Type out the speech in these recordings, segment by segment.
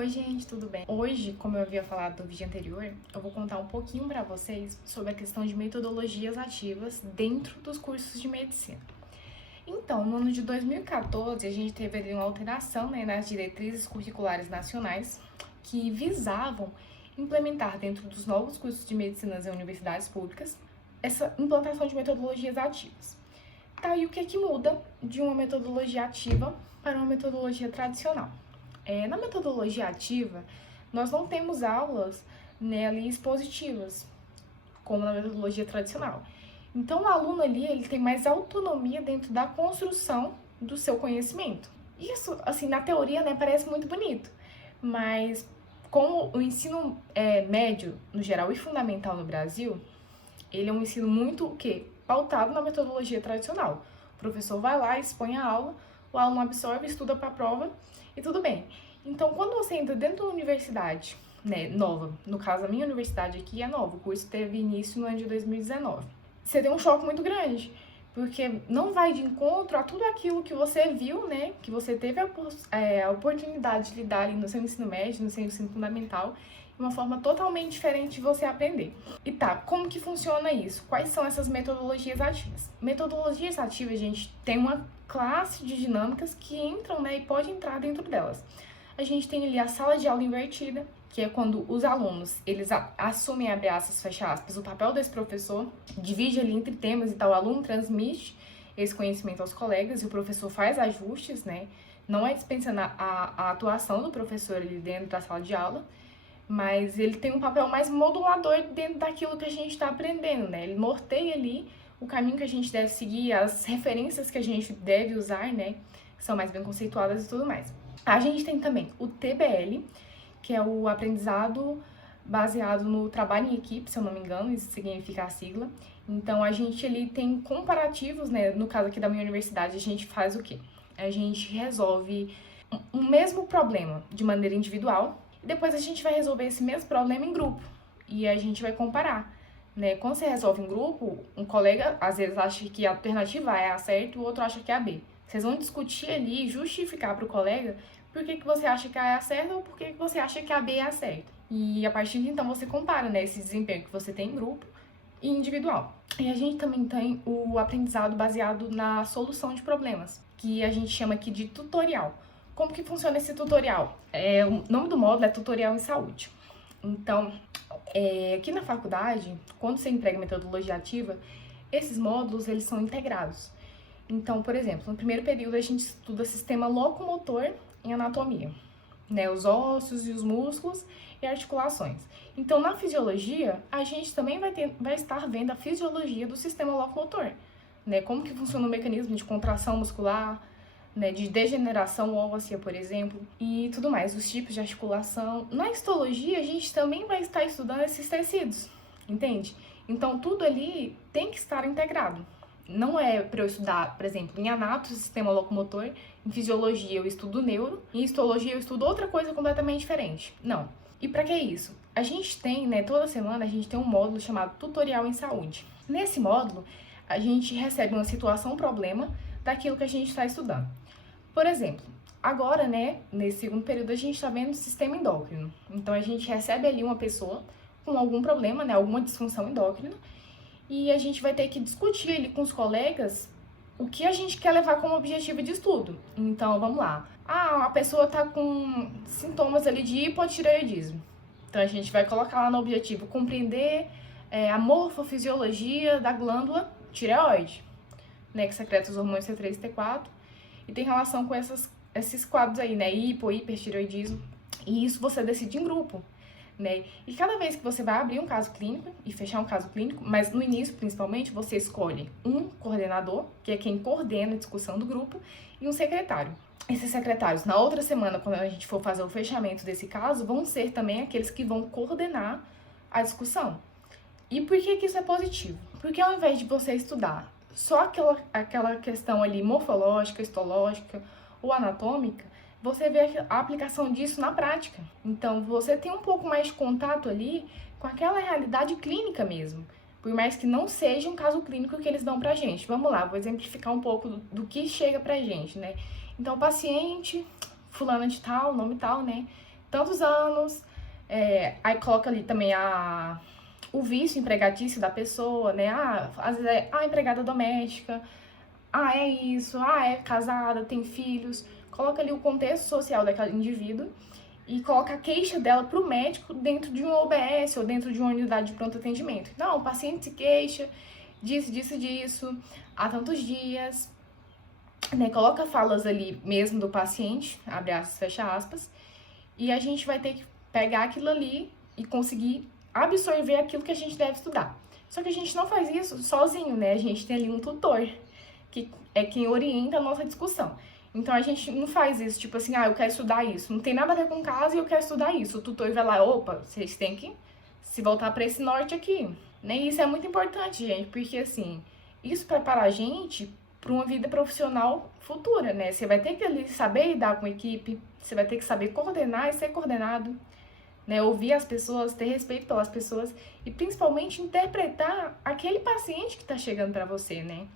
Oi, gente, tudo bem? Hoje, como eu havia falado no vídeo anterior, eu vou contar um pouquinho para vocês sobre a questão de metodologias ativas dentro dos cursos de medicina. Então, no ano de 2014, a gente teve ali uma alteração, nas diretrizes curriculares nacionais que visavam implementar dentro dos novos cursos de medicina em universidades públicas essa implantação de metodologias ativas. Tá, e o que muda de uma metodologia ativa para uma metodologia tradicional? Na metodologia ativa, nós não temos aulas ali expositivas, como na metodologia tradicional. Então, o aluno ali, ele tem mais autonomia dentro da construção do seu conhecimento. Isso, assim, na teoria, parece muito bonito, mas como o ensino médio, no geral, e fundamental no Brasil, ele é um ensino muito, pautado na metodologia tradicional. O professor vai lá, expõe a aula, o aluno absorve, estuda para a prova e tudo bem. Então, quando você entra dentro de uma universidade, nova, no caso a minha universidade aqui é nova, o curso teve início no ano de 2019, você tem um choque muito grande, porque não vai de encontro a tudo aquilo que você viu, que você teve a oportunidade de lidar ali no seu ensino médio, no seu ensino fundamental, de uma forma totalmente diferente de você aprender. E tá, como que funciona isso? Quais são essas metodologias ativas? Metodologias ativas, gente, tem uma classe de dinâmicas que entram, e pode entrar dentro delas. A gente tem ali a sala de aula invertida, que é quando os alunos, eles assumem, abre aspas, fecha aspas, o papel desse professor, divide ali entre temas e tal, o aluno transmite esse conhecimento aos colegas e o professor faz ajustes, não é dispensando a atuação do professor ali dentro da sala de aula, mas ele tem um papel mais modulador dentro daquilo que a gente está aprendendo, Ele norteia ali o caminho que a gente deve seguir, as referências que a gente deve usar, que são mais bem conceituadas e tudo mais. A gente tem também o TBL, que é o aprendizado baseado no trabalho em equipe, se eu não me engano, isso significa a sigla. Então, a gente ali tem comparativos, no caso aqui da minha universidade, a gente faz o quê? A gente resolve um mesmo problema de maneira individual, e depois a gente vai resolver esse mesmo problema em grupo, e a gente vai comparar. Quando você resolve em grupo, um colega às vezes acha que a alternativa A é a certa e o outro acha que é a B. Vocês vão discutir ali e justificar para o colega por que você acha que a é a certa ou por que você acha que a B é a certa. E a partir de então você compara, esse desempenho que você tem em grupo e individual. E a gente também tem o aprendizado baseado na solução de problemas, que a gente chama aqui de tutorial. Como que funciona esse tutorial? O nome do módulo é Tutorial em Saúde. Então, aqui na faculdade, quando você emprega metodologia ativa, esses módulos, eles são integrados. Então, por exemplo, no primeiro período a gente estuda sistema locomotor em anatomia, os ossos e os músculos e articulações. Então, na fisiologia, a gente também vai estar vendo a fisiologia do sistema locomotor, como que funciona o mecanismo de contração muscular, de degeneração óssea, por exemplo, e tudo mais, os tipos de articulação. Na histologia, a gente também vai estar estudando esses tecidos, entende? Então, tudo ali tem que estar integrado. Não é para eu estudar, por exemplo, em anato, sistema locomotor, em fisiologia eu estudo neuro, em histologia eu estudo outra coisa completamente diferente. Não. E para que isso? A gente tem, toda semana a gente tem um módulo chamado Tutorial em Saúde. Nesse módulo, a gente recebe uma situação-problema daquilo que a gente está estudando. Por exemplo, agora, nesse segundo período, a gente está vendo o sistema endócrino. Então, a gente recebe ali uma pessoa com algum problema, alguma disfunção endócrina, e a gente vai ter que discutir ali com os colegas o que a gente quer levar como objetivo de estudo. Então, vamos lá. A pessoa está com sintomas ali de hipotireoidismo. Então, a gente vai colocar lá no objetivo compreender a morfofisiologia da glândula tireoide, que secreta os hormônios T3 e T4, e tem relação com esses quadros aí, hipertireoidismo. E isso você decide em grupo. E cada vez que você vai abrir um caso clínico e fechar um caso clínico, mas no início, principalmente, você escolhe um coordenador, que é quem coordena a discussão do grupo, e um secretário. Esses secretários, na outra semana, quando a gente for fazer o fechamento desse caso, vão ser também aqueles que vão coordenar a discussão. E por que isso é positivo? Porque ao invés de você estudar só aquela questão ali morfológica, histológica ou anatômica, você vê a aplicação disso na prática. Então, você tem um pouco mais de contato ali com aquela realidade clínica mesmo, por mais que não seja um caso clínico que eles dão pra gente. Vamos lá, vou exemplificar um pouco do que chega pra gente, Então, o paciente, fulano de tal, nome tal, tantos anos, aí coloca ali também o vício empregatício da pessoa, né? Às vezes é empregada doméstica, é isso, é casada, tem filhos. Coloca ali o contexto social daquele indivíduo e coloca a queixa dela para o médico dentro de um OBS ou dentro de uma unidade de pronto atendimento. Não, o paciente se queixa disso, há tantos dias, né? Coloca falas ali mesmo do paciente, abre aspas, fecha aspas, e a gente vai ter que pegar aquilo ali e conseguir absorver aquilo que a gente deve estudar. Só que a gente não faz isso sozinho, né? A gente tem ali um tutor, que é quem orienta a nossa discussão. Então a gente não faz isso, tipo assim, eu quero estudar isso. Não tem nada a ver com casa e eu quero estudar isso. O tutor vai lá, opa, vocês têm que se voltar para esse norte aqui. Né? E isso é muito importante, gente, porque assim, isso prepara a gente para uma vida profissional futura, né? Você vai ter que ali saber lidar com a equipe, você vai ter que saber coordenar e ser coordenado, né? Ouvir as pessoas, ter respeito pelas pessoas e principalmente interpretar aquele paciente que está chegando para você, né?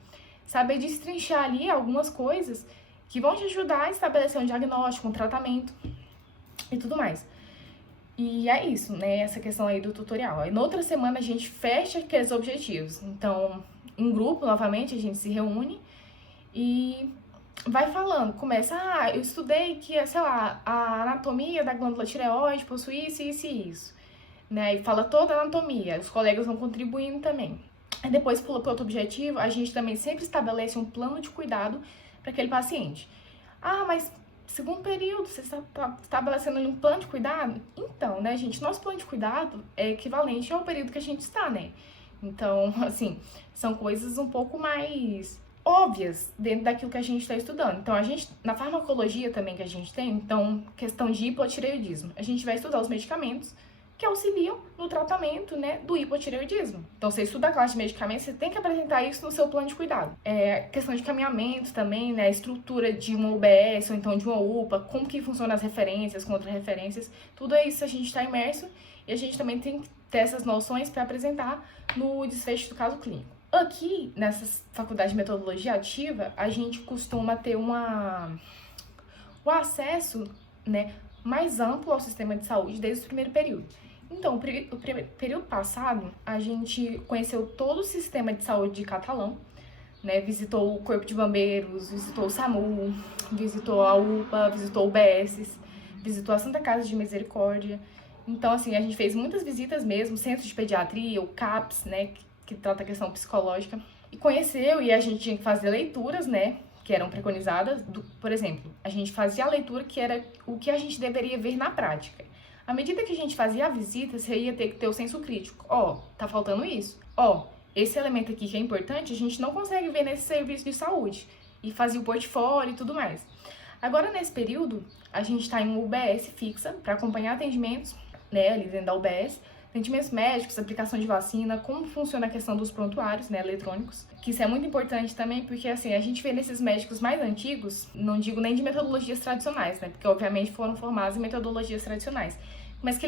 Saber destrinchar ali algumas coisas que vão te ajudar a estabelecer um diagnóstico, um tratamento e tudo mais. E é isso, né? Essa questão aí do tutorial. Aí, na outra semana, a gente fecha aqueles objetivos. Então, em grupo, novamente, a gente se reúne e vai falando. Começa, eu estudei que, sei lá, a anatomia da glândula tireoide possui isso, isso e isso. Né? E fala toda a anatomia. Os colegas vão contribuindo também. Aí depois, pula para outro objetivo, a gente também sempre estabelece um plano de cuidado para aquele paciente. Mas segundo período, você está estabelecendo um plano de cuidado? Então, né, gente, nosso plano de cuidado é equivalente ao período que a gente está, né? Então, assim, são coisas um pouco mais óbvias dentro daquilo que a gente está estudando. Então, a gente, na farmacologia também que a gente tem, então, questão de hipotireoidismo, a gente vai estudar os medicamentos que auxiliam no tratamento, né, do hipotireoidismo. Então, você estuda a classe de medicamentos, você tem que apresentar isso no seu plano de cuidado. Questão de caminhamento também, né, a estrutura de uma UBS ou então de uma UPA, como que funcionam as referências, contra-referências, tudo isso a gente está imerso e a gente também tem que ter essas noções para apresentar no desfecho do caso clínico. Aqui, nessa faculdade de metodologia ativa, a gente costuma ter o acesso, né, mais amplo ao sistema de saúde desde o primeiro período. Então, o período passado, a gente conheceu todo o sistema de saúde de Catalão, né? Visitou o Corpo de Bombeiros, visitou o SAMU, visitou a UPA, visitou o UBS, visitou a Santa Casa de Misericórdia. Então, assim, a gente fez muitas visitas mesmo, centro de pediatria, o CAPS, né, que trata a questão psicológica. E conheceu, e a gente tinha que fazer leituras, né, que eram preconizadas. Por exemplo, a gente fazia a leitura que era o que a gente deveria ver na prática. À medida que a gente fazia a visita, você ia ter que ter o senso crítico. Tá faltando isso. Esse elemento aqui que é importante, a gente não consegue ver nesse serviço de saúde. E fazia o portfólio e tudo mais. Agora, nesse período, a gente está em uma UBS fixa para acompanhar atendimentos, né, ali dentro da UBS, atendimentos médicos, aplicação de vacina, como funciona a questão dos prontuários, né, eletrônicos, que isso é muito importante também, porque, assim, a gente vê nesses médicos mais antigos, não digo nem de metodologias tradicionais, né, porque, obviamente, foram formados em metodologias tradicionais, mas que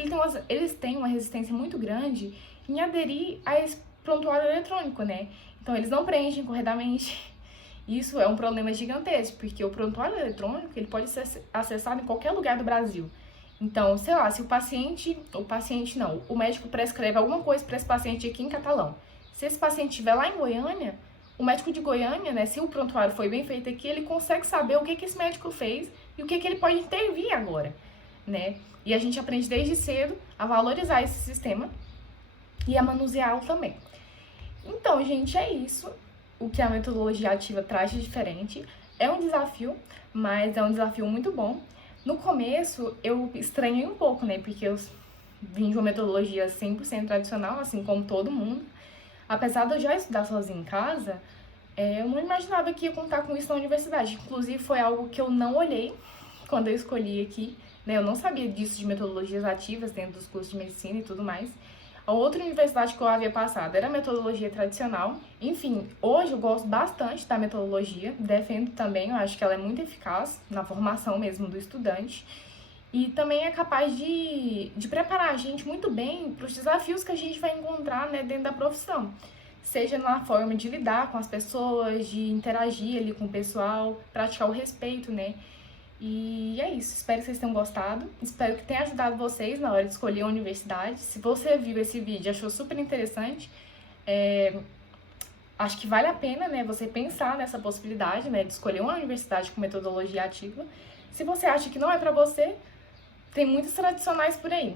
eles têm uma resistência muito grande em aderir a esse prontuário eletrônico, né, então eles não preenchem corretamente. Isso é um problema gigantesco, porque o prontuário eletrônico, ele pode ser acessado em qualquer lugar do Brasil. Então, sei lá, se o médico prescreve alguma coisa para esse paciente aqui em Catalão. Se esse paciente estiver lá em Goiânia, o médico de Goiânia, né, se o prontuário foi bem feito aqui, ele consegue saber o que esse médico fez e o que ele pode intervir agora, né? E a gente aprende desde cedo a valorizar esse sistema e a manuseá-lo também. Então, gente, é isso. O que a metodologia ativa traz de diferente. É um desafio, mas é um desafio muito bom. No começo, eu estranhei um pouco, né? Porque eu vim de uma metodologia 100% tradicional, assim como todo mundo. Apesar de eu já estudar sozinha em casa, eu não imaginava que ia contar com isso na universidade. Inclusive, foi algo que eu não olhei quando eu escolhi aqui, né? Eu não sabia disso de metodologias ativas dentro dos cursos de medicina e tudo mais. A outra universidade que eu havia passado era a metodologia tradicional. Enfim, hoje eu gosto bastante da metodologia, defendo também, eu acho que ela é muito eficaz na formação mesmo do estudante. E também é capaz de preparar a gente muito bem para os desafios que a gente vai encontrar, né, dentro da profissão. Seja na forma de lidar com as pessoas, de interagir ali com o pessoal, praticar o respeito, né? E é isso, espero que vocês tenham gostado, espero que tenha ajudado vocês na hora de escolher a universidade. Se você viu esse vídeo e achou super interessante, acho que vale a pena, né, você pensar nessa possibilidade, né, de escolher uma universidade com metodologia ativa. Se você acha que não é pra você, tem muitos tradicionais por aí.